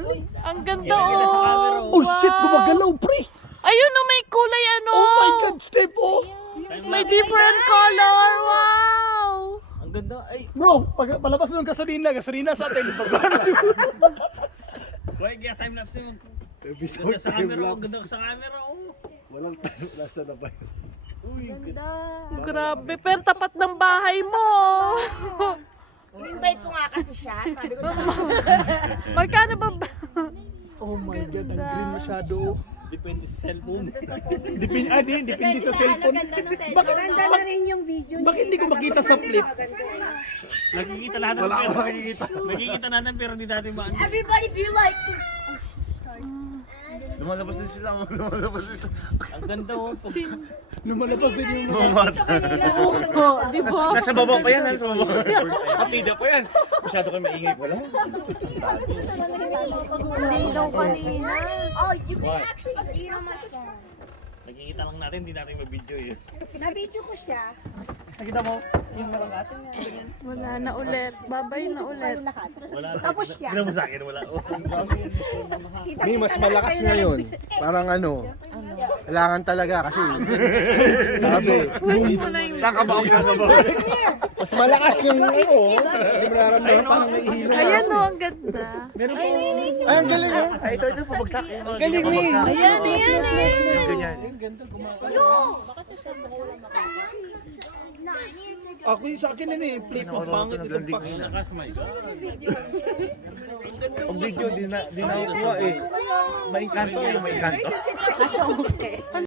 Dali. Ang ganda oh. Oh shit, gumagalaw pre. Ayun oh, may kulay ano. Oh my god, Step oh. May different color. Wow. Ang ganda. Ay, Bro, pag palabas mo ng gasolina sa atin. why kaya time lapse yun? Episode Ganda sa time camera, ang lapse. ganda sa camera, oh. Walang time lapse na ba yun? Uy, ganda. Grabe, pero tapat ng bahay mo. In-invite ko nga kasi siya. Sabi ko na. Magkano ba? Oh my god, ang green masyado. Depende sa cellphone. Depende sa cellphone. Bakit, Ganda na rin yung video niya. bakit hindi ko makita sa flip? Nakikita natin Wala pero akong makikita. nakikita natin pero hindi natin maano. Everybody be like. Lumalabas din sila. Lumalabas din sila. Ang ganda, oh. Lumalabas din yung Bumata. Oh, di ba? Nasa baba pa yan. Nasa baba. Patida pa yan. Masyado kayo maingay pala. Hindi daw kanina. Oh, you can actually see it on my phone. Nakikita lang natin, hindi natin ma-video eh. Na-video ko siya. Nakita mo, yung malakas. Wala na ulit. Babay na ulit. Wala. Tapos siya. Tignan mo sa akin, wala. Oh. May mas malakas ngayon. Parang ano. Kailangan talaga kasi. Sabi. Kakabaw. Mas malakas yung ano. Hindi mo nararamdaman parang nahihilo. Ayan oh, ang ganda. Meron po. Ay, ang galing oh. Ay, ito pabagsak. Galing ni. Ayan, ayan eh. Yung ganyan. Ako yung sa akin na eh, flip ang pangit itong pack. Lakas, my God. Ang video, di na kuha eh. May kanto eh, may kanto.